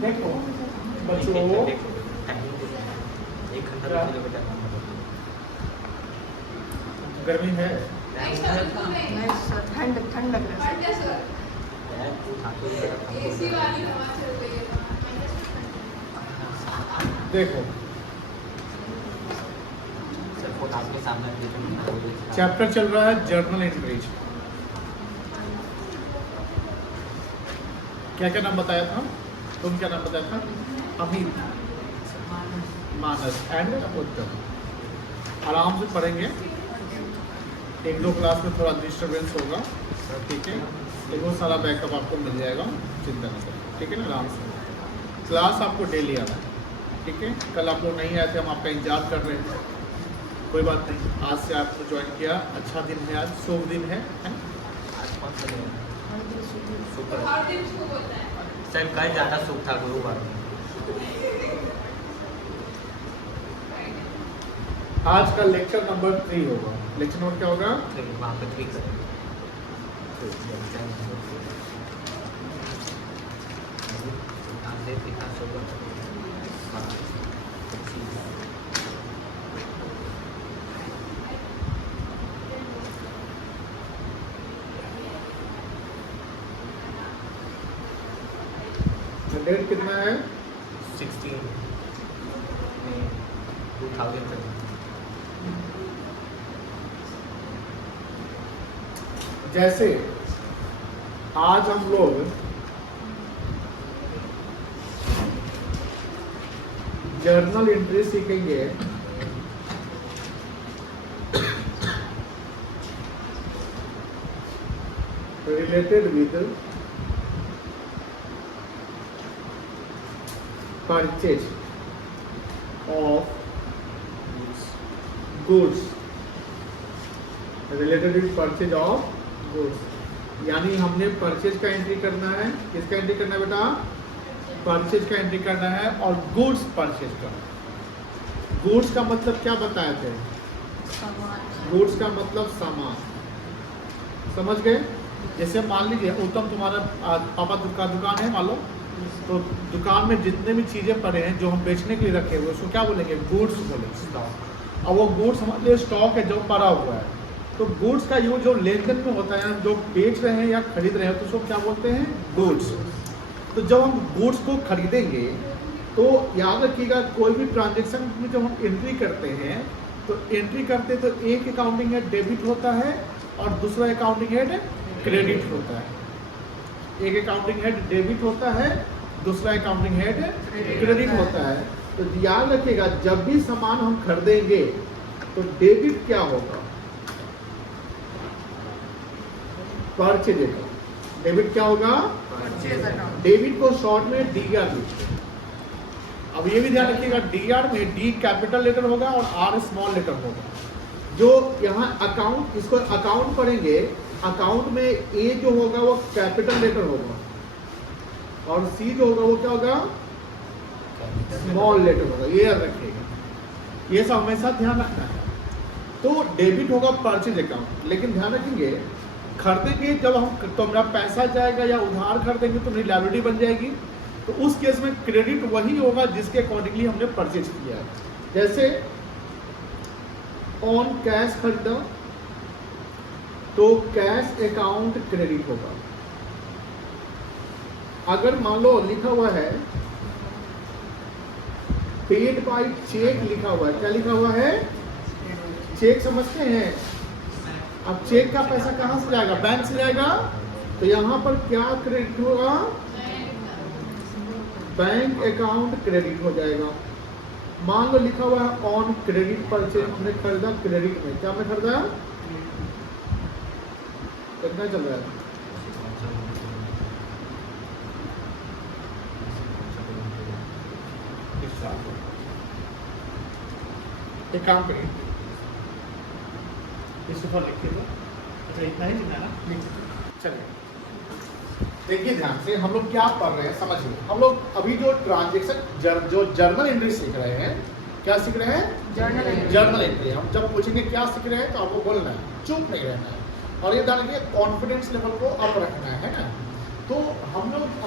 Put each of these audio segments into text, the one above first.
देखो बच्चों, गर्मी है, ठंड ठंड लग रहा है। देखो आपके सामने चैप्टर चल रहा है जर्नल एंट्रीज। क्या क्या नाम बताया था? तुम क्या नाम बताया था? अमित, मानस एंड उत्तम। आराम से पढ़ेंगे, एक दो क्लास में थोड़ा डिस्टर्बेंस होगा, ठीक है, लेकिन वो सारा बैकअप आपको मिल जाएगा, चिंता नहीं करें, ठीक है ना। आराम से क्लास आपको डेली आना है, ठीक है। कल आप लोग नहीं आए थे, हम आपका इंतजार कर रहे थे, कोई बात नहीं, आज से आपको ज्वाइन किया, अच्छा दिन है, आज शुभ दिन है। आज कौन सा दिन है? सर कल ज़्यादा सुख था, गुरुवार। आज का लेक्चर नंबर 3 होगा। लेक्चर नंबर क्या होगा? वहाँ पे 3 करें। डेट कितना है? 16 2000। जैसे आज हम लोग जर्नल एंट्री सीखेंगे, related with purchase of goods, related with purchase of goods, यानी हमने परचेज का एंट्री करना है। किसका एंट्री करना है बेटा? परचेज का एंट्री करना है, और गुड्स परचेज का। गुड्स का मतलब क्या बताए थे? गुड्स का मतलब सामान, समझ गए? जैसे मान लीजिए उत्तम, तुम्हारा पापा का दुकान है मान लो, तो दुकान में जितने भी चीज़ें पड़े हैं जो हम बेचने के लिए रखे हुए, उसको क्या बोलेंगे? गुड्स बोलेंगे। और वो गुड्स हमारे लिए स्टॉक है जो पड़ा हुआ है। तो गुड्स का यूज जो लेन देन में होता है, जो बेच रहे हैं या खरीद रहे हैं, तो उसको क्या बोलते हैं? गुड्स। तो जब हम गुड्स को खरीदेंगे तो याद रखिएगा, कोई भी ट्रांजेक्शन में जब हम एंट्री करते हैं तो एंट्री करते तो एक अकाउंटिंग हेड डेबिट होता है और दूसरा अकाउंटिंग हेड क्रेडिट होता है। एक अकाउंटिंग हेड डेबिट होता है, दूसरा अकाउंटिंग हेड क्रेडिट होता है। तो याद रखिएगा, जब भी सामान हम खरीदेंगे तो डेबिट क्या होगा? Purchase account. डेबिट क्या होगा? डेबिट को शॉर्ट में डीआर लिखते हैं। अब ये भी ध्यान रखिएगा, डीआर में डी कैपिटल लेटर होगा और आर स्मॉल लेटर होगा। जो यहाँ अकाउंट, इसको अकाउंट पढ़ेंगे, अकाउंट में ए जो होगा वो कैपिटल लेटर होगा और सी जो होगा वो क्या होगा? स्मॉल लेटर होगा। ये याद रखिएगा, ये सब हमेशा ध्यान रखना है। तो डेबिट होगा परचेज अकाउंट, लेकिन ध्यान रखेंगे खरीदेंगे जब हम, तो मेरा पैसा जाएगा या उधार खरीदेंगे तो मेरी लायबिलिटी बन जाएगी। तो उस केस में क्रेडिट वही होगा जिसके अकॉर्डिंगली हमने परचेज किया है। जैसे ऑन कैश खरीदा तो कैश अकाउंट क्रेडिट होगा। अगर मान लो लिखा हुआ है पेड बाय चेक, लिखा हुआ है, क्या लिखा हुआ है? चेक समझते हैं? अब चेक का पैसा कहाँ से जाएगा? बैंक से जाएगा। तो यहाँ पर क्या क्रेडिट होगा? बैंक अकाउंट क्रेडिट हो जाएगा। मान लो लिखा हुआ है ऑन क्रेडिट परचेज, हमने खरीदा क्रेडिट में, क्या हमने खरीदा? कितना चल रहा है? एक काम करिए, इस ऊपर लिखिएगा। अच्छा इतना ही लिखना है ना? चलिए देखिए ध्यान से, हम लोग क्या पढ़ रहे हैं समझिए। हम लोग अभी जो ट्रांजेक्शन जो जर्नल एंट्री सीख रहे हैं, क्या सीख रहे हैं? Journal entry. हम जब पूछेंगे क्या सीख रहे हैं तो आपको बोलना है, चुप नहीं रहना है, और ये ध्यान रखिए कॉन्फिडेंस लेवल को अप रखना है ना। तो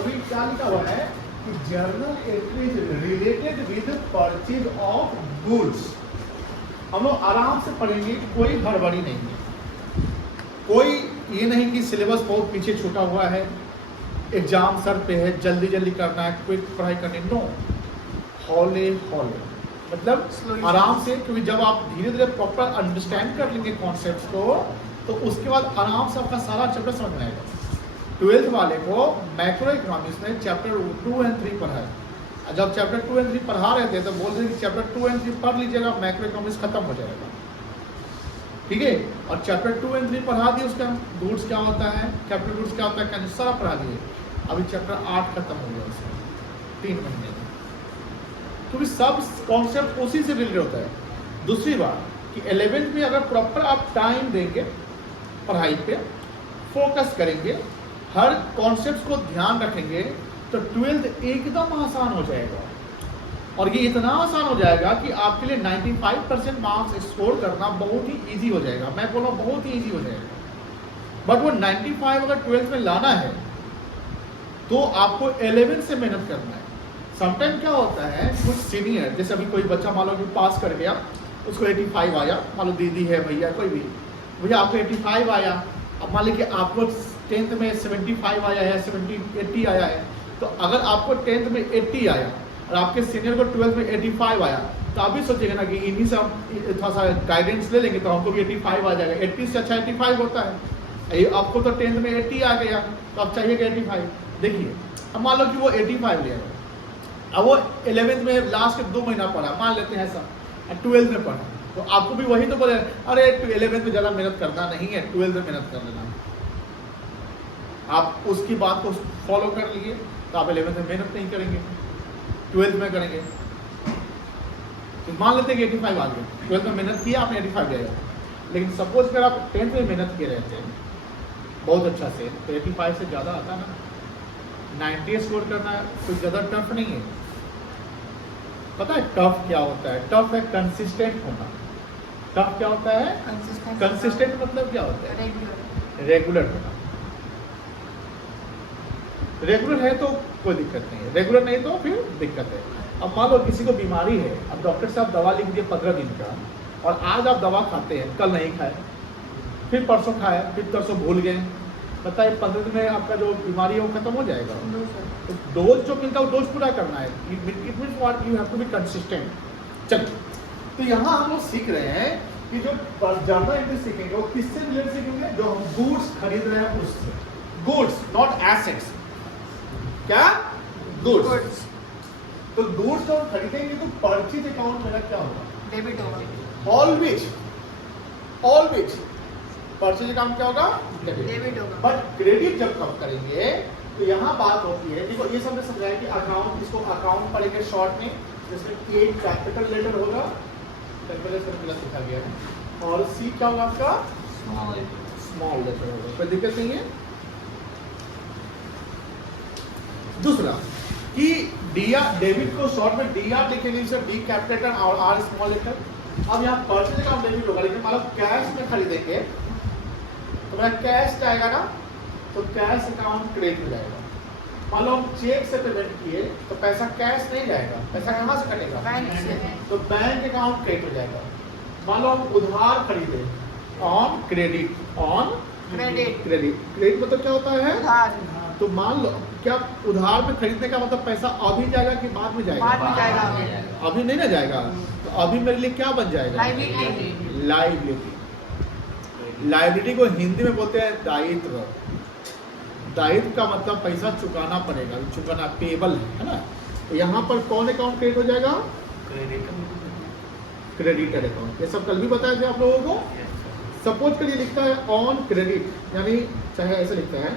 अभी क्या लिखा हुआ है कि journal entries related with purchase of goods. हम लोग आराम से पढ़ेंगे, कोई हड़बड़ी नहीं है, कोई ये नहीं कि सिलेबस बहुत पीछे छूटा हुआ है, एग्जाम सर पे है, जल्दी जल्दी करना है, क्विक पढ़ाई करनी, नो, हौले हौले, मतलब आराम से, क्योंकि जब आप धीरे धीरे प्रॉपर अंडरस्टैंड कर लेंगे कॉन्सेप्ट्स को तो उसके बाद आराम से आपका सारा चैप्टर समझ में आएगा। 12th वाले को मैक्रो इकोनॉमिक्स में चैप्टर 2 और 3 पढ़ा है। जब चैप्टर 2 और 3 पढ़ा रहे थे तो बोल रहे कि चैप्टर 2 और 3 पढ़ लीजिएगा, मैक्रो इकोनॉमिक्स खत्म हो जाएगा, ठीक है। और चैप्टर 2 और 3 पढ़ा दिए, उसका गुड्स क्या होता है, कैपिटल गुड्स क्या होता है, क्या सारा पढ़ा दिए। अभी चैप्टर 8 खत्म हो गया उसका 3 महीने में, क्योंकि सब कॉन्सेप्ट उसी से रिलेटेड होता है। दूसरी बात कि 11th में अगर प्रॉपर आप टाइम देंगे, पढ़ाई पे फोकस करेंगे, हर कॉन्सेप्ट को ध्यान रखेंगे, तो 12th एकदम आसान हो जाएगा। और ये इतना आसान हो जाएगा कि आपके लिए 95% मार्क्स स्कोर करना बहुत ही इजी हो जाएगा। मैं बोल रहा हूँ बहुत ही इजी हो जाएगा। बट वो 95 अगर 12th में लाना है तो आपको 11th से मेहनत करना है। समटाइम क्या होता है, कुछ सीनियर, जैसे अभी कोई बच्चा मान लो कि पास कर गया, उसको 85 आया, मान लो दीदी है, भैया कोई भी, भैया आपको 85 आया, अब मान लीजिए आपको 10th में 75 आया है, 80 आया है, तो अगर आपको 10th में 80 आया और आपके सीनियर को 12th में 85 आया, तो आप भी सोचिएगा ना कि इन्हीं से हम थोड़ा सा गाइडेंस ले लेंगे तो हमको भी 85 आ जाएगा। 80 से अच्छा 85 होता है। आपको तो 10th में 80 आ गया, तो अब चाहिए कि 85। देखिए अब मान लो कि वो 85 ले आएगा, अब वो 11th में लास्ट के 2 महीना पढ़ा, मान लेते हैं ऐसा, 12th में पढ़ा, तो आपको भी वही तो बोले, अरे 11th में ज़्यादा मेहनत करना नहीं है, 12th में मेहनत कर लेना। आप उसकी बात को फॉलो कर लिए तो आप 11th में मेहनत नहीं करेंगे, 12th में करेंगे। तो मान लेते हैं कि 85 आ गए, 12th में मेहनत किया आपने, 85 गया। लेकिन सपोज अगर आप 10th में मेहनत किए रहते हैं बहुत अच्छा से, तो 85 से ज़्यादा आता ना। 90 स्कोर करना कुछ ज़्यादा टफ नहीं है। पता है टफ क्या होता है? टफ है कंसिस्टेंट होना। टफ क्या होता है? कंसिस्टेंट मतलब क्या होता है? रेगुलर होना। रेगुलर है तो कोई दिक्कत नहीं है, रेगुलर नहीं तो फिर दिक्कत है। अब मान लो किसी को बीमारी है, अब डॉक्टर साहब दवा लिख दिए 15 दिन का, और आज आप दवा खाते हैं, कल नहीं खाए, फिर परसों खाए, फिर परसों भूल गए, बताइए 15 दिन में आपका जो बीमारी है वो खत्म हो जाएगा। तो डोज जो मिलता है वो डोज पूरा करना है। It means what you have to be consistent. चलिए, तो यहाँ हम लोग सीख रहे हैं कि जो जर्नल एंट्री सीखेंगे वो किससे रिलेटेड सीखेंगे? जो हम गुड्स खरीद रहे हैं उससे। Goods not assets. क्या? गुड्स। तो गुड्स जो हम खरीदेंगे तो परचेज अकाउंट मेरा क्या होगा? डेबिट होगा। ऑलवेज परचेज अकाउंट क्या होगा? डेबिट होगा। बट क्रेडिट जब कम करेंगे तो यहाँ बात होती है, देखो ये सबने समझाया कि अकाउंट, इसको अकाउंट पढ़ेंगे शॉर्ट में, जिसमें ए कैपिटल लेटर होगा, पहले से मिला सीखा गया है, और सी क्या होगा आपका? स्मॉल लेटर होगा, कोई दिक्कत नहीं है। दूसरा कि डेबिट को शॉर्ट में डीआर लिखेंगे, इसे डी कैपिटल और आर स्मॉल लेटर। अब यहाँ परचेज अकाउंट डेबिट होगा, लेकिन मतलब कैश में खरीदेंगे तो मेरा कैश जाएगा ना, तो कैश अकाउंट क्रेडिट हो जाएगा। मान लो हम चेक से पेमेंट किए तो पैसा कैश नहीं जाएगा, पैसा कहाँ से कटेगा? बैंक से। तो बैंक अकाउंट क्रेडिट हो जाएगा। मान लो हम उधार खरीदे, on credit, on credit. Credit मतलब क्या होता है? उधार। तो मान लो क्या उधार में खरीदने का मतलब पैसा अभी जाएगा कि बाद में जाएगा? बाद में जाएगा। अभी नहीं ना जाएगा, तो अभी मेरे लिए क्या बन जाएगा? लायबिलिटी। लायबिलिटी। लायबिलिटी को हिंदी में बोलते हैं दायित्व। दायित्व का मतलब पैसा चुकाना पड़ेगा, चुकाना पेबल है ना। तो यहाँ पर कौन अकाउंट क्रेडिट हो जाएगा? Creditor account. ये सब कल भी बताया था आप लोगों को। सपोज करिए लिखता है ऑन क्रेडिट, यानी चाहे ऐसे लिखता है,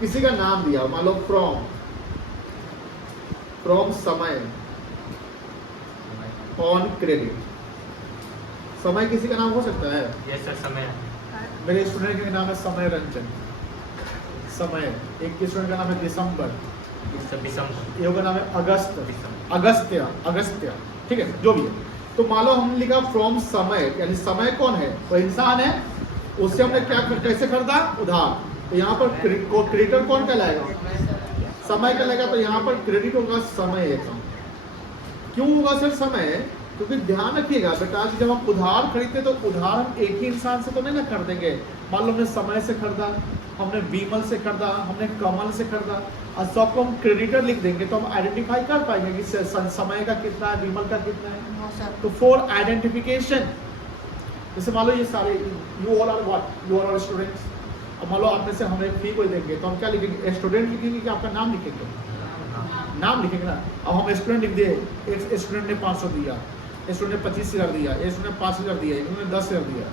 किसी का नाम दिया, मान लो फ्रॉम समय, ऑन क्रेडिट। समय किसी का नाम हो सकता है? यस सर, समय। मेरे स्टूडेंट का नाम है समय रंजन। समय। एक स्टूडेंट का नाम है दिसंबर। एक का नाम है अगस्त्य। ठीक है, जो भी है। तो मान लो हमने लिखा फ्रॉम समय, यानी समय कौन है? वो इंसान है, उससे हमने क्या कैसे खरीदा? उधार। तो यहाँ पर क्रेडिटर कौन कहलाएगा? समय का लगा तो यहाँ पर क्रेडिट होगा समय अकाउंट। क्यों होगा सर समय? क्योंकि ध्यान रखिएगा बेटा कि जब हम उधार खरीदते तो उधार हम एक ही इंसान से तो नहीं ना खरीदेंगे। मान लो हमने समय से खरीदा, हमने विमल से खरीदा, हमने कमल से खरीदा, और सबको हम क्रेडिटर लिख देंगे तो हम आइडेंटिफाई कर पाएंगे कि समय का कितना है, विमल का कितना है। No sir. तो फॉर आइडेंटिफिकेशन, जैसे मान लो ये सारे you all are what, you are students. अब मान लो आप में से हमें फी कोई देंगे तो हम क्या लिखेंगे? स्टूडेंट लिखेंगे कि आपका नाम लिखेंगे? नाम लिखेंगे ना। अब हम स्टूडेंट लिख दिए, एक स्टूडेंट ने 500 दिया, स्टूडेंट ने 25,000 दिया, एक स्टूडेंट ने 5,000 दिया, एक ने 10,000 दिया।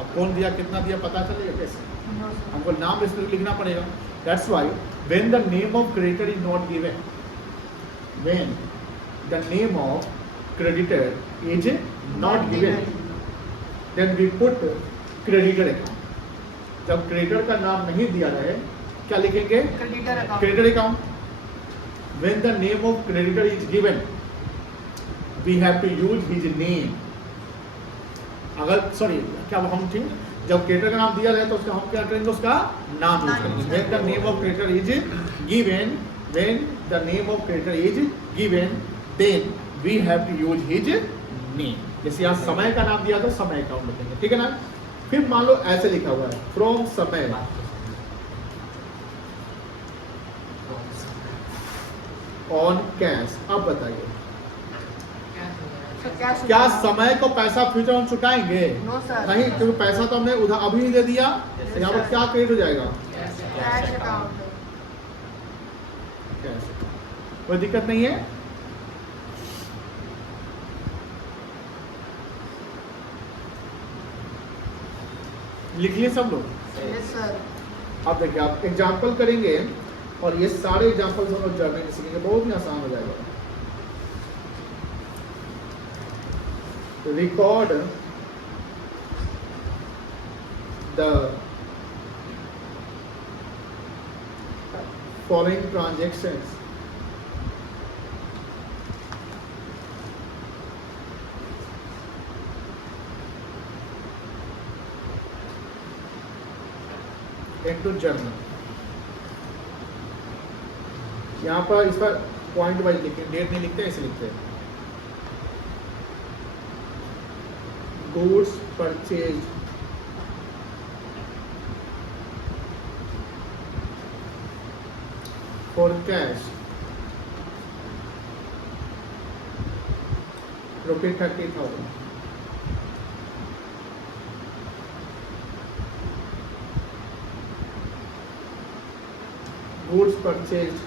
अब कौन दिया कितना दिया पता चलेगा कैसे? No sir. हमको नाम इसमें लिखना पड़ेगा। That's why when the name of creditor is not given, when the name of creditor is not given, then we put creditor account. जब क्रेडिटर का नाम नहीं दिया रहे क्या लिखेंगे? Creditor account. Creditor account. When the name of creditor is given, we have to use his name. अगर sorry क्या हम ठीक, जब क्रेडिटर का नाम दिया जाए तो उसका हम क्या करेंगे? उसका नाम यूज करेंगे। When the name of creditor is given, when the name of creditor is given, then we have to use his name. जैसे यहाँ समय का नाम दिया तो समय अकाउंट लिखेंगे, ठीक है ना। फिर मान लो ऐसे लिखा हुआ है फ्रॉम समय ऑन कैश। अब बताइए सर क्या समय को पैसा फ्यूचर हम चुकाएंगे? No sir. नहीं, क्योंकि पैसा तो हमने उधार अभी दे दिया। यहाँ पर क्या क्रेडिट हो जाएगा? Cash account. कैश। कोई दिक्कत नहीं है। लिख लिए सब लोग? Yes sir. अब देखिए आप एग्जाम्पल करेंगे और ये सारे एग्जाम्पल्स हम लोग जर्नल में सीखेंगे, बहुत ही आसान हो जाएगा। Record the following transactions into journal. यहाँ पर इस पर पॉइंट वाइज लिखते हैं, डेट नहीं लिखते, ऐसे लिखते हैं। Goods purchase for cash ₹30,000। Goods purchased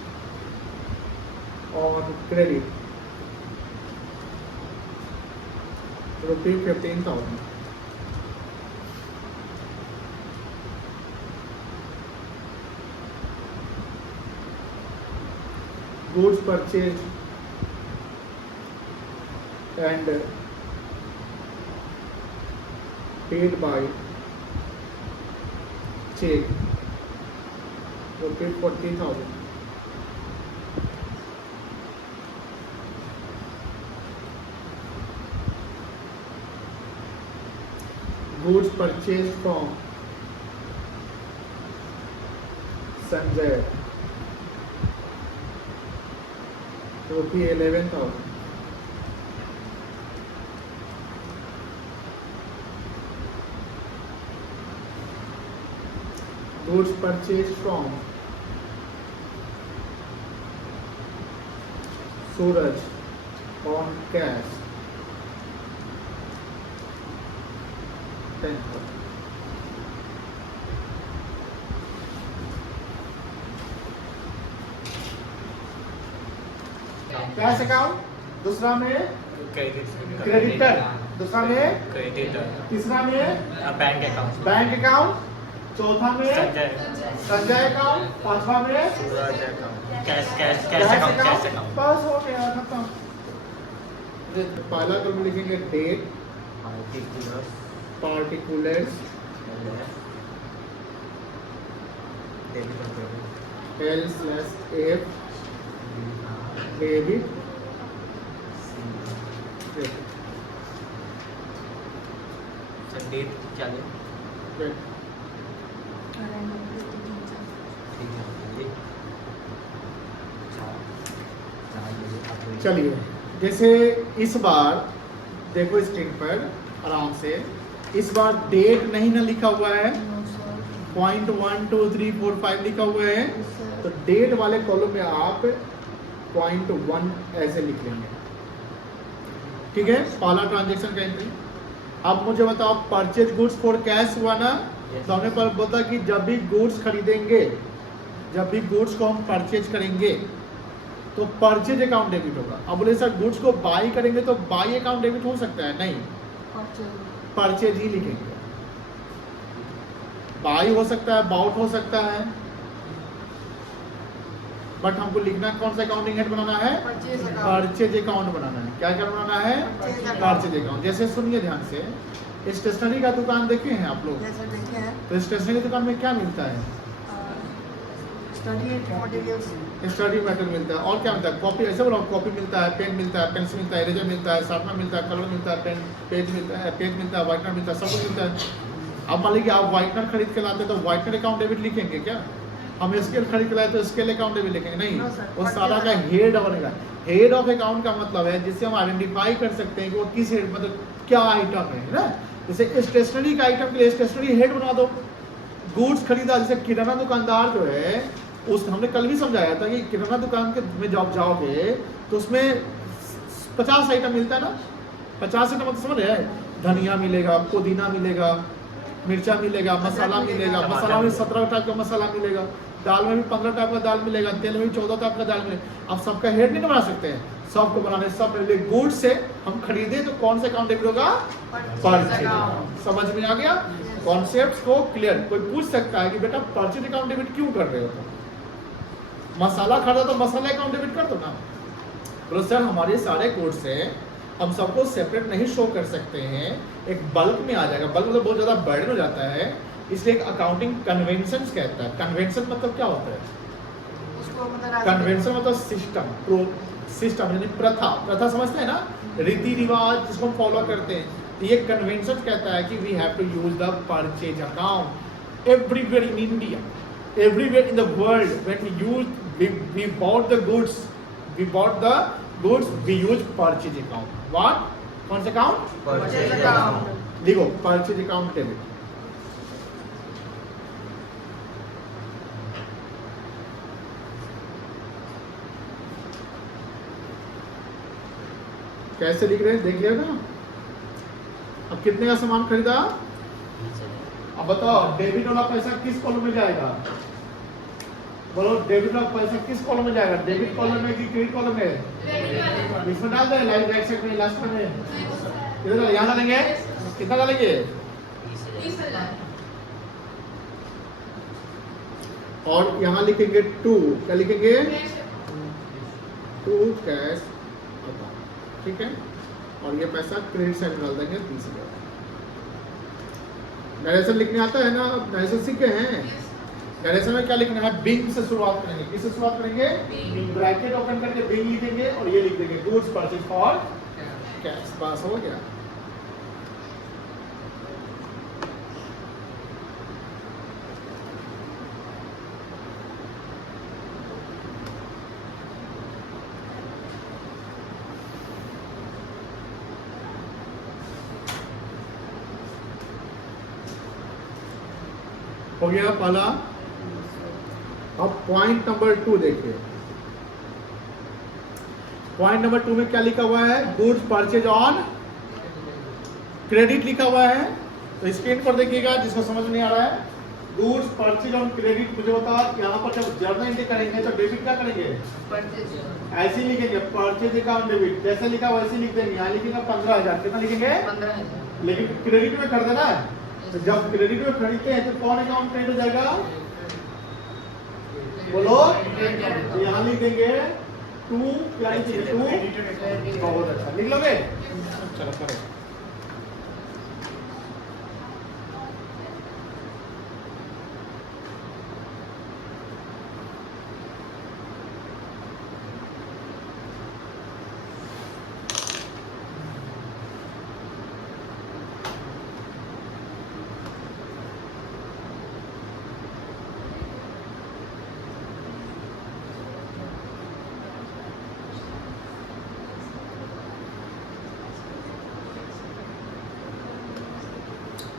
on credit ₹15,000। Goods purchased and paid by check ₹40,000। Goods purchased from Sanjay ₹11,000। Goods purchased from Suraj on cash ₹10,000। Cash account, दूसरा में क्रेडिटर, दूसरा में क्रेडिटर, तीसरा में बैंक अकाउंट, बैंक अकाउंट, चौथा में Sanjay Sanjay account, पांचवा में Suraj account, cash cash cash account, cash account. बस हो गया खत्म। पहला कॉलम लिखेंगे date particulars L/F debit date क्या है? चलिए, जैसे इस बार देखो स्क्रीन पर आराम से, इस बार डेट नहीं ना लिखा हुआ है, नो सर। पॉइंट 1 2 3 4 5 लिखा हुआ है, तो डेट वाले कॉलम में आप पॉइंट 1 ऐसे लिख लेंगे, ठीक है। पहला ट्रांजेक्शन का एंट्री। अब मुझे बताओ, परचेज गुड्स फॉर कैश हुआ ना, तो हमने पर बोला कि जब भी गुड्स खरीदेंगे, जब भी गुड्स को हम परचेज करेंगे तो परचेज अकाउंट डेबिट होगा। अब बोले सर गुड्स को बाई करेंगे तो बाई अकाउंट डेबिट हो सकता है, नहीं, परचेज ही लिखेंगे। बाई हो सकता है, बाउट हो सकता है, बट हमको लिखना कौन सा अकाउंटिंग हेड बनाना है, परचेज अकाउंट बनाना है। क्या क्या बनाना है, परचेज अकाउंट। जैसे सुनिए ध्यान से, स्टेशनरी का दुकान देखे हैं आप लोग, जैसे देखे हैं तो स्टेशनरी की दुकान में क्या मिलता है, स्टडी मटेरियल्स, स्टडी मटेरियल मिलता है, और क्या मिलता है, कॉपी, ऐसे बोलो, कॉपी मिलता है, पेन मिलता है, पेंसिल मिलता है, इरेजर मिलता है, शार्पनर मिलता है, कलर मिलता है, पेन, पेज मिलता है, व्हाइटनर मिलता है, सब कुछ मिलता है। अब मान लीजिए आप व्हाइटनर खरीद के लाते हैं तो व्हाइटनर अकाउंट डेबिट लिखेंगे क्या, हम स्केल खरीद के लाए तो स्केल अकाउंट डेबिट लिखेंगे, नहीं, No, sir. वो सारा का हेड बनेगा। हेड ऑफ अकाउंट का मतलब है जिससे हम आइडेंटिफाई कर सकते हैं कि वो किस हेड, मतलब क्या आइटम है ना। जैसे स्टेशनरी का आइटम के लिए स्टेशनरी हेड बना दो। गुड्स खरीदा, जैसे किराना दुकानदार जो है, उस हमने कल भी समझाया था कि किराना दुकान के में जब जाओगे तो उसमें 50 आइटम मिलता है ना, 50 आइटम मतलब समझ रहे हैं, धनिया मिलेगा, पुदीना मिलेगा, मिर्चा मिलेगा, मसाला मिलेगा, मसाला में 17 टाइप का मसाला मिलेगा, दाल में भी 15 टाइप का दाल मिलेगा, तेल में भी 14 टाइप का दाल मिलेगा। आप सबका हेड नहीं बना सकते हैं, सबको बनाने, सब गुड्स से हम खरीदे तो कौन से अकाउंट डेबिट होगा, परचेज। समझ में आ गया कॉन्सेप्ट को, क्लियर। कोई पूछ सकता है कि बेटा परचेज अकाउंट डेबिट क्यों कर रहे हो, तो मसाला खरीदा तो मसाला अकाउंट डेबिट कर दो ना। बोलो सर हमारे सारे गुड्स से हम सबको सेपरेट नहीं शो कर सकते हैं, एक बल्क में आ जाएगा, बल्क मतलब बहुत ज़्यादा बर्डन हो जाता है, इसलिए एक अकाउंटिंग कन्वेंशन कहता है। कन्वेंशन मतलब क्या होता है, उसको मतलब कन्वेंशन मतलब सिस्टम, सिस्टम यानी प्रथा, प्रथा समझते हैं ना, रीति रिवाज जिसको हम फॉलो करते हैं। तो ये कन्वेंशन कहता है कि we have to use the purchase account everywhere in India, everywhere in the world. When we bought the goods, we use purchase account. What? कौन सा account? Purchase account. लिखो purchase account डेबिट। कैसे लिख रहे हैं देख लिया ना। अब कितने का सामान खरीदा, अब बताओ डेबिट वाला पैसा किस कॉलम में जाएगा, बोलो डेबिट वाला पैसा किस कॉलम में जाएगा, डेबिट कॉलम में कि क्रेडिट कॉलम में, इसमें डाल दे, लाइव राइट साइड में लास्ट में, इधर यहाँ डालेंगे, कितना डालेंगे, और यहाँ लिखेंगे टू, क्या लिखेंगे, टू कैश अकाउंट, ठीक है। और ये पैसा क्रेडिट साइड में डाल देंगे 30,000। डायरेक्शन लिखने आता है ना, डायरेक्शन सीखे हैं। डायरेक्शन में क्या लिखना है, बिंग से शुरुआत करेंगे, किससे शुरुआत करेंगे, ब्रैकेट ओपन करके बिंग लिखेंगे और ये लिख देंगे गुड्स परचेज फॉर कैश, पास हो गया। हो गया पहला। अब पॉइंट नंबर 2 देखिए, पॉइंट नंबर 2 में क्या लिखा हुआ है, गुड्स परचेज ऑन क्रेडिट लिखा हुआ है। तो स्क्रीन पर देखिएगा जिसको समझ नहीं आ रहा है, गुड्स परचेज ऑन क्रेडिट। मुझे बता, यहाँ पर जब जर्नल एंट्री करेंगे तो डेबिट क्या करेंगे, ऐसे ही लिखेंगे परचेज अकाउंट डेबिट, जैसे लिखा वैसे लिख देंगे। यहाँ लिखेंगे 15,000, कितना लिखेंगे, 15,000, लेकिन क्रेडिट में कर देना है। तो जब क्रेडिट में खरीदते हैं तो कौन अकाउंट क्रेडिट हो जाएगा, बोलो, तो यहाँ लिख देंगे 2, क्या लिखेंगे 2, बहुत अच्छा लिख लोगे, चलो करो।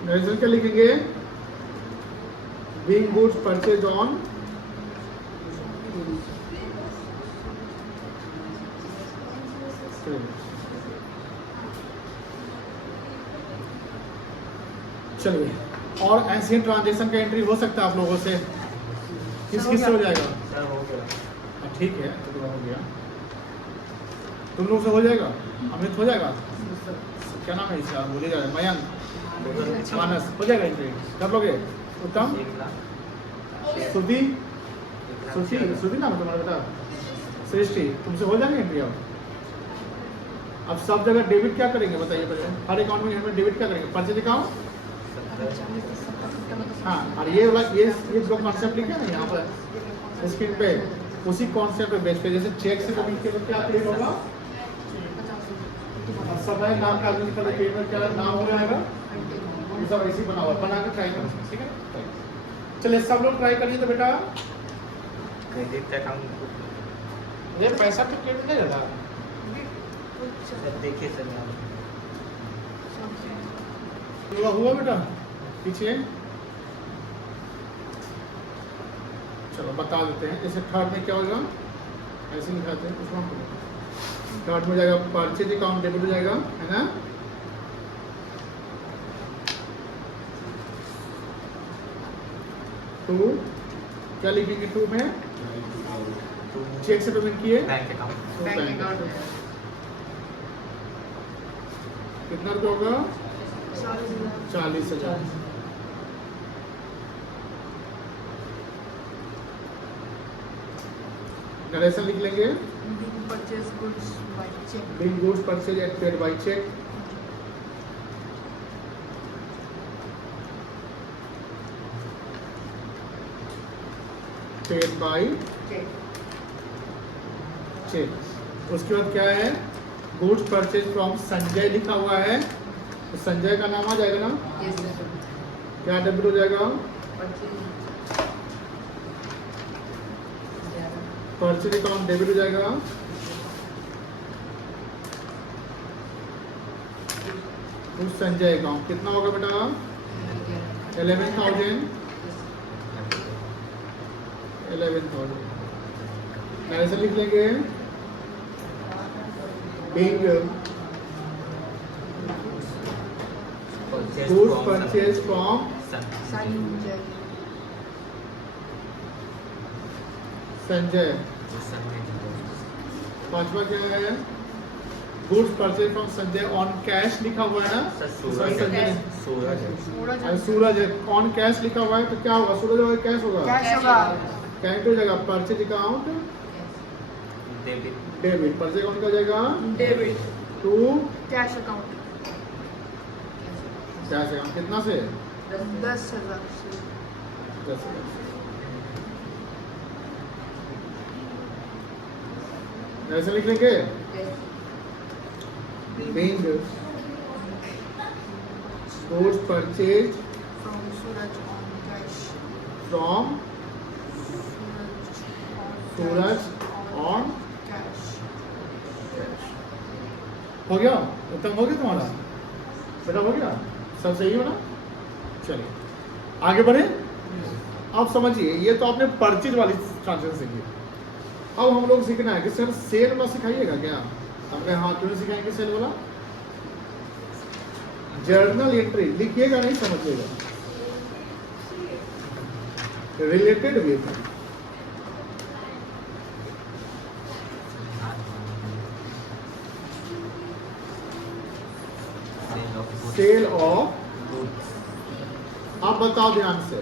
नरेशन क्या लिखेंगे? बीइंग गुड्स परचेज ऑन चलिए, और ऐसे ट्रांजेक्शन का एंट्री हो सकता है आप लोगों से? किस किस से हो जाएगा? सर हो गया। ठीक है, तो हो गया। तुम लोग से हो जाएगा? अमित हो जाएगा? क्या नाम है इसका? भूल जा रहे, मयंक, मानस, हो जाएगा एंट्री? कर लोगे? उत्तम, 1 लाख श्रुति, श्रुति नाम है तुम्हारा बेटा? सृष्टि, तुमसे हो जाएगा एंट्री? अब सब जगह डेबिट क्या करेंगे बताइए पहले? हर अकाउंट में डेबिट क्या करेंगे? Purchase account. हाँ, और ये वाला ये जो कॉन्सेप्ट लिखा है ना यहाँ पर स्क्रीन पे, उसी कॉन्सेप्ट पे बेस पे, जैसे चेक से पेमेंट के बाद क्या क्लिक होगा? समय नाम का आदमी का पेमेंट क्या नाम हो जाएगा? ये सब ऐसे बना हुआ, बना के ट्राई करो, ठीक है? चलिए सब लोग ट्राई करिए तो बेटा। क्रेडिट अकाउंट ये पैसा तो क्रेडिट नहीं रहता। सर देखिए सर यहाँ हुआ बेटा पीछे? चलो बता देते हैं। जैसे थर्ड में क्या होगा, ऐसे लिखाते हैं, उसको थर्ड में हो जाएगा परचेज अकाउंट डेबिट हो जाएगा, है ना? टू क्या लिखेंगे? टू में चेक से पेमेंट किए, बैंक अकाउंट तो बैंक बैंक अकाउंट कितना रुपया होगा? 40,000 40,000। नरेशन लिख लेंगे, purchase goods by cheque bill goods purchase at paid by cheque. Paid by cheque cheque. उसके बाद क्या है? गुड्स परचेज फ्रॉम संजय लिखा हुआ है, तो संजय का नाम आ जाएगा ना? यस सर क्या डेबिट हो जाएगा? परचेज अकाउंट डेबिट हो जाएगा। उस संजय अकाउंट कितना होगा बेटा? 11,000। 11,000 ऐसे लिख लेंगे, being goods purchased from Sanjay. पांचवा क्या है? Goods purchase from Sanjay on cash लिखा हुआ है ना? संजय सूरज है, ऑन कैश लिखा हुआ है, तो क्या होगा? सूरज होगा कैश होगा? कैश होगा कैश हो जाएगा। Purchase account debit, purchase account का जाएगा debit to cash account cash account. कितना से? 10,000 से 10,000। ऐसे लिख लेंगे, being goods purchased from Suraj on cash from Suraj on cash हो गया? उत्तम हो गया तुम्हारा बेटा? हो गया? सब सही हो ना? चलिए आगे बढ़े। आप समझिए, ये तो आपने परचेज वाली ट्रांजेक्शन सीखी। अब हम लोग सीखना है कि सर सेल वाला सिखाइएगा क्या? हमने हाँ क्यों नहीं सिखाएंगे सेल वाला? जर्नल एंट्री लिखिएगा नहीं, समझिएगा, रिलेटेड विद सेल ऑफ। आप बताओ ध्यान से,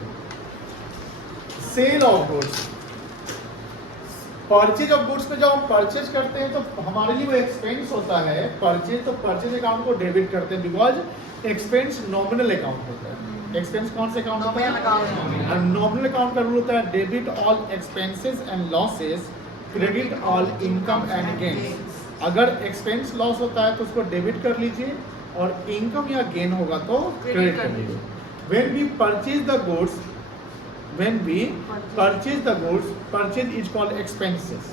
sale of goods, purchase of goods में जब हम परचेज करते हैं तो हमारे लिए वो एक्सपेंस होता है। परचेज तो परचेज अकाउंट को डेबिट करते हैं, बिकॉज एक्सपेंस नॉमिनल अकाउंट होता है। एक्सपेंस कौन से अकाउंट होता है? नॉमिनल अकाउंट का रूल होता है debit all expenses and losses, credit all income and gains. अगर एक्सपेंस लॉस होता है तो उसको डेबिट कर लीजिए, और इनकम या गेन होगा तो क्रेडिट कर लीजिए। When we purchase the goods, when we purchase the goods, purchase is called expenses.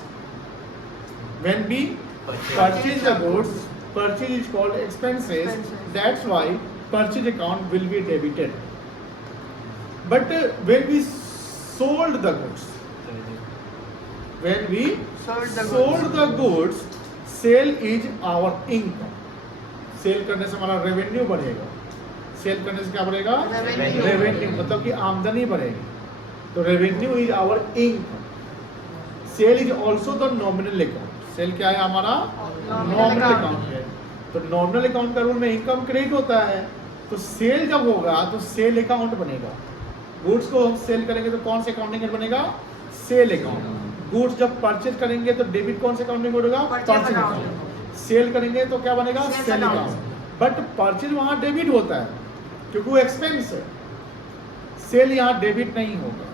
When we purchase the goods, purchase is called expenses. That's why purchase account will be debited. But when we sold the goods, when we sold the goods, sale is our income. Sale करने से हमारा revenue बढ़ेगा. Cell करने से क्या बढ़ेगा? Revenue. Revenue मतलब कि आमदनी बढ़ेगी. तो revenue is our income. Sale is also the nominal account. Sale क्या है हमारा? नॉमिनल अकाउंट है. तो नॉमिनल अकाउंट का रूल में इनकम क्रेडिट होता है. तो सेल जब होगा तो सेल अकाउंट बनेगा. गुड्स को हम सेल करेंगे तो कौन से अकाउंटिंग बनेगा? Sale account. गुड्स जब परचेज करेंगे तो डेबिट कौन से अकाउंटिंग बनेगा? Purchase account. सेल करेंगे तो क्या बनेगा? Sale account. बट परचेज वहां डेबिट होता है क्योंकि वो एक्सपेंस है. सेल यहाँ डेबिट नहीं होगा.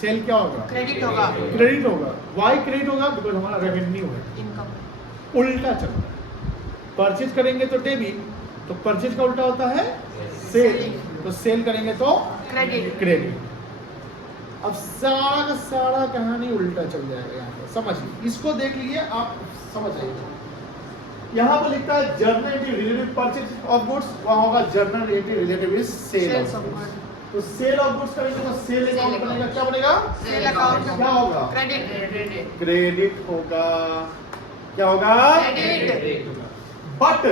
सेल क्या होगा? क्रेडिट होगा. क्रेडिट होगा. वाई क्रेडिट होगा? बिकॉज हमारा रेवेन्यू है. इनकम. उल्टा चल रहा है. परचेज करेंगे तो डेबिट, तो परचेज का उल्टा होता है सेल. तो सेल करेंगे तो क्रेडिट. क्रेडिट. अब सारा का सारा कहानी उल्टा चल जाएगा. यहाँ पर समझिए, इसको देख लीजिए, आप समझ जाइए. यहाँ पर लिखता है journal related purchase of goods, वहाँ होगा journal related with sale of goods. तो सेल ऑफ गुड्स करेंगे तो सेल अकाउंट बनेगा. क्या बनेगा? Sale account. क्या होगा? क्रेडिट. क्रेडिट होगा. क्या होगा? क्रेडिट. बट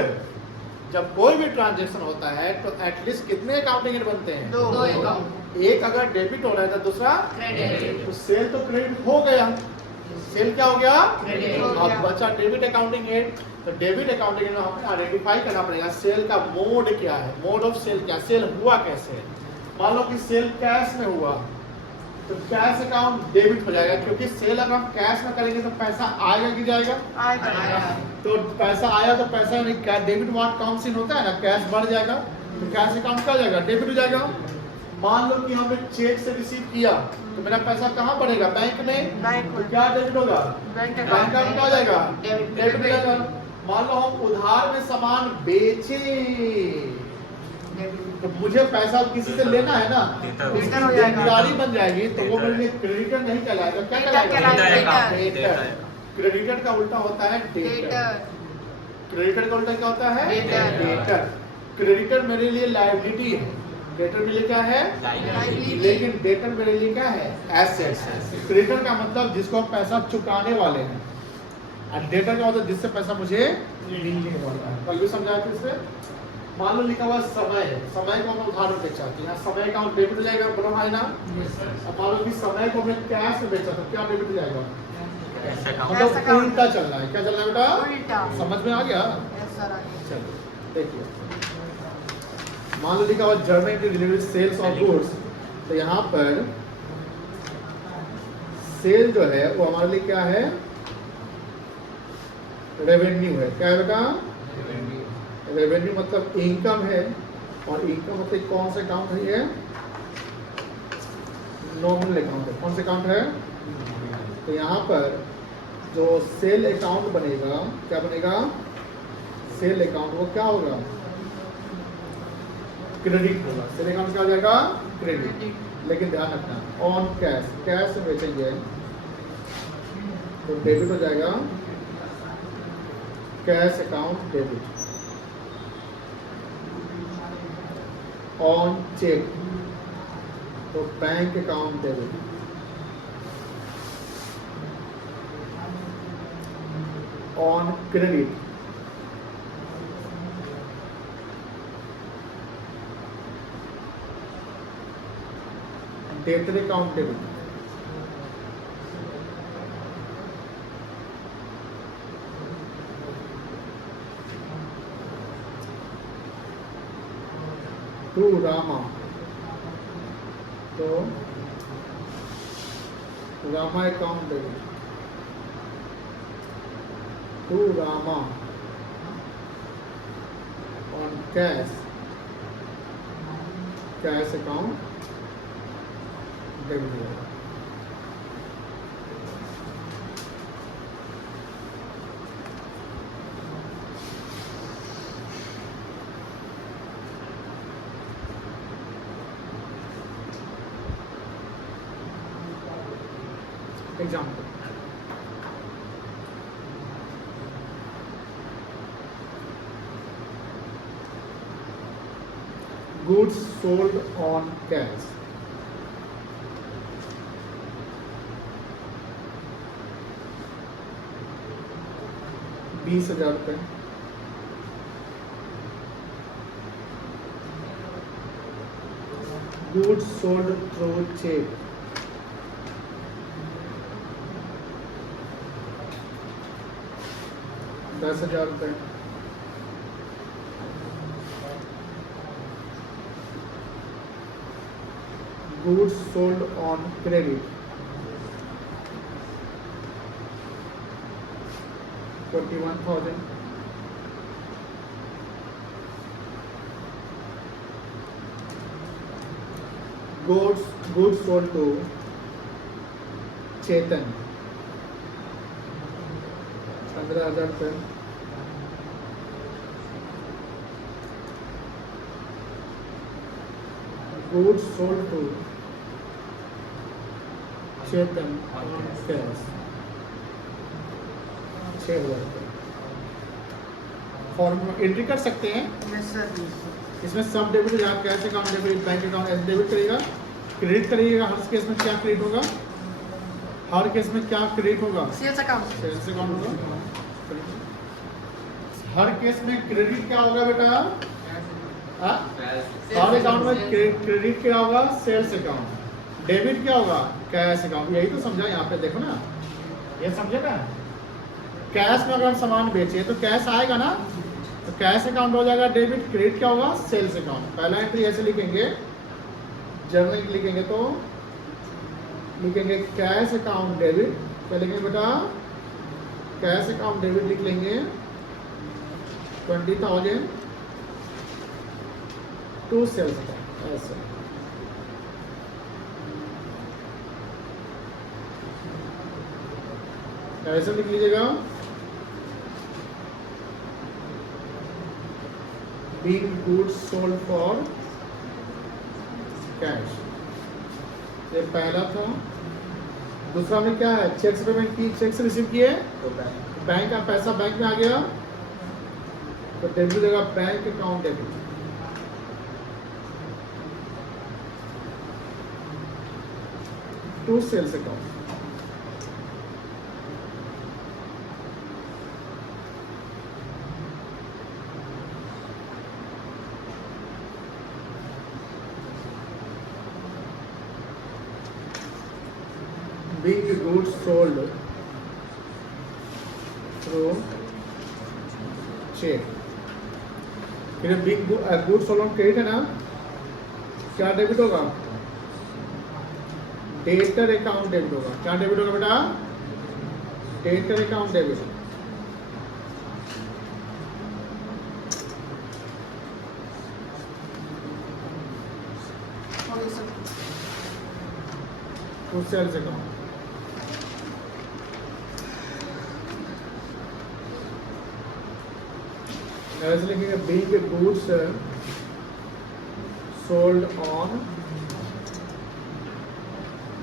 जब कोई भी ट्रांजैक्शन होता है तो एटलीस्ट कितने अकाउंटिंग बनते हैं? दो अकाउंट. एक अगर डेबिट हो रहा है तो दूसरा क्रेडिट. तो सेल तो क्रेडिट हो गया. सेल क्या हो गया? क्रेडिट हो अब गया. बचा डेबिट अकाउंटिंग है. तो डेबिट अकाउंटिंग में हमें आइडेंटिफाई करना पड़ेगा सेल का मोड क्या है. मोड ऑफ सेल क्या? सेल हुआ कैसे? मान लो कि सेल कैश में हुआ तो कैश अकाउंट डेबिट हो जाएगा क्योंकि सेल अगर हम कैश में करेंगे तो पैसा आएगा कि जाएगा? आएगा. तो पैसा आया तो पैसा नहीं, डेबिट वहां काउंट सीन होता है ना, कैश बढ़ जाएगा तो कैश अकाउंट क्या हो जाएगा? डेबिट हो जाएगा. मान लो कि हमने चेक से रिसीव किया तो मेरा पैसा कहाँ बढ़ेगा? बैंक में. बैंक तो क्या डेबिट होगा? बैंक बैंक अकाउंट क्या हो जाएगा? डेबिट. डेबिट हो जाएगा. मान लो हम उधार में सामान बेचे तो मुझे पैसा किसी से लेना है ना, डेटर हो जाएगा. देनदारी बन जाएगी तो वो मेरे लिए क्रेडिटर नहीं कहलाएगा. क्या डेटर कहलाएगा? डेटर. क्रेडिटर का उल्टा होता है डेटर. डेटर. क्रेडिटर का उल्टा क्या होता है? डेटर. डेटर. क्रेडिटर मेरे लिए लायबिलिटी है, डेटर मेरे लिए क्या है? Liability. लेकिन डेटर मेरे लिए क्या है? एसेट. क्रेडिटर का मतलब जिसको हम पैसा चुकाने वाले हैं और डेटर का मतलब जिससे पैसा मुझे मिलने वाला है. कल भी समझाया फिर से. मान लो लिखा हुआ समय है, समय को हम उधार में बेचा तो यहाँ समय का डेबिट हो जाएगा. बोलो है ना. अब मान लो कि समय को हमने कैश में बेचा तो क्या डेबिट हो जाएगा? मतलब उल्टा चल रहा है. क्या चल रहा है बेटा? उल्टा. समझ में आ गया? Yes, sir, आ गया. चलो देखिए, मान लो लिखा हुआ journal related sales of goods. तो यहाँ पर सेल जो है वो हमारे लिए क्या है? रेवेन्यू है. क्या है बेटा? रेवेन्यू मतलब इनकम है. और इनकम मतलब कौन सा अकाउंट है? ये नॉमिनल अकाउंट है. कौन सा अकाउंट है? तो यहाँ पर जो सेल अकाउंट बनेगा, क्या बनेगा? सेल अकाउंट वो क्या होगा? क्रेडिट होगा. सेल अकाउंट क्या हो जाएगा? क्रेडिट. लेकिन ध्यान रखना ऑन कैश, कैश से बेचेंगे तो डेबिट हो जाएगा. Cash account debit. On cheque तो bank account debit. On credit debtor account debit. To Rama तो Rama account debit. To Rama on cash, cash account debit होगा. Example, goods sold on cash, ₹20,000। Goods sold through cheque, ₹10,000। Goods sold on credit, 41,000। Goods sold to Chetan, 15,000। Goods sold to Chetan cash, 6,000। Form entry कर सकते हैं। Yes sir. इसमें सब debit या cash account debit, bank account ऐसे debit करेगा, credit करिएगा। हर case में क्या क्रेडिट होगा? हर केस में क्या क्रेडिट होगा? Sales account. सेल्स अकाउंट होगा। हर केस में क्रेडिट क्या होगा बेटा? हाँ? हर अकाउंट में क्रेडिट क्या होगा? Sales account. डेबिट क्या होगा? Cash account. यही तो समझा यहाँ पे, देखो ना, ये समझे ना। कैश में अगर हम सामान बेचे तो कैश आएगा ना, तो कैश अकाउंट हो जाएगा डेबिट। क्रेडिट क्या होगा? Sales account. पहला एंट्री ऐसे लिखेंगे, जर्नल लिखेंगे तो लिखेंगे कैश अकाउंट डेबिट। क्या लिखेंगे बेटा? कैश अकाउंट डेबिट लिख लेंगे 20,000 टू सेल्स अकाउंट, ऐसे। ऐसे लिख लीजिएगा, being goods sold for cash। ये पहला था। दूसरा में क्या है? चेक से पेमेंट की, चेक से रिसीव किए, तो बैंक का पैसा बैंक में आ गया तो डेबिट हो जाएगा bank account debit. To sales account. Being goods sold through check। फिर being goods sold on credit है ना, क्या डेबिट होगा? डेटर अकाउंट डेबिट होगा। क्या डेबिट होगा बेटा? Debtor account debit. To sales account. ऐसे लिखेंगे being goods sold on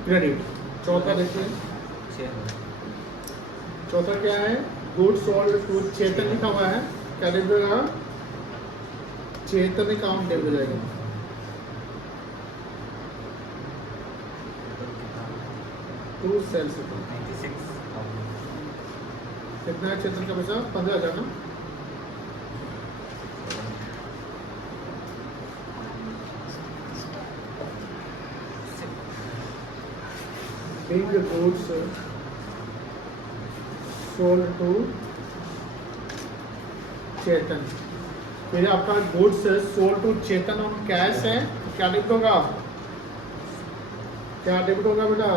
credit. चौथा देखिए, चौथा क्या है? गुड्स सोल्ड टू चेतन लिखा हुआ है, क्या डेबिट होगा? चेतन अकाउंट डेबिट हो जाएगा। To sales account. 96,000। कितना है चेतन का पैसा? 15,000 ना। Being the goods sold to Chetan. फिर आपका goods sold to Chetan on cash है, तो क्या डेबिट होगा? क्या डेबिट होगा बेटा?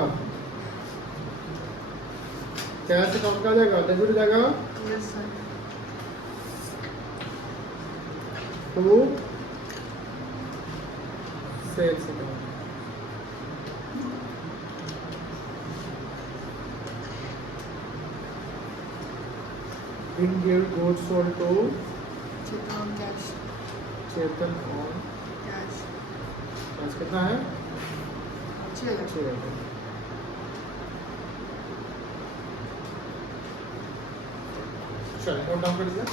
कैश अकाउंट का जाएगा, डेबिट हो जाएगा yes sir. To sales account. Being goods sold to Chetan on cash. Chetan on cash cash. कितना है? 6,000। 6,000। चलो नोट डाउन कर दीजिए।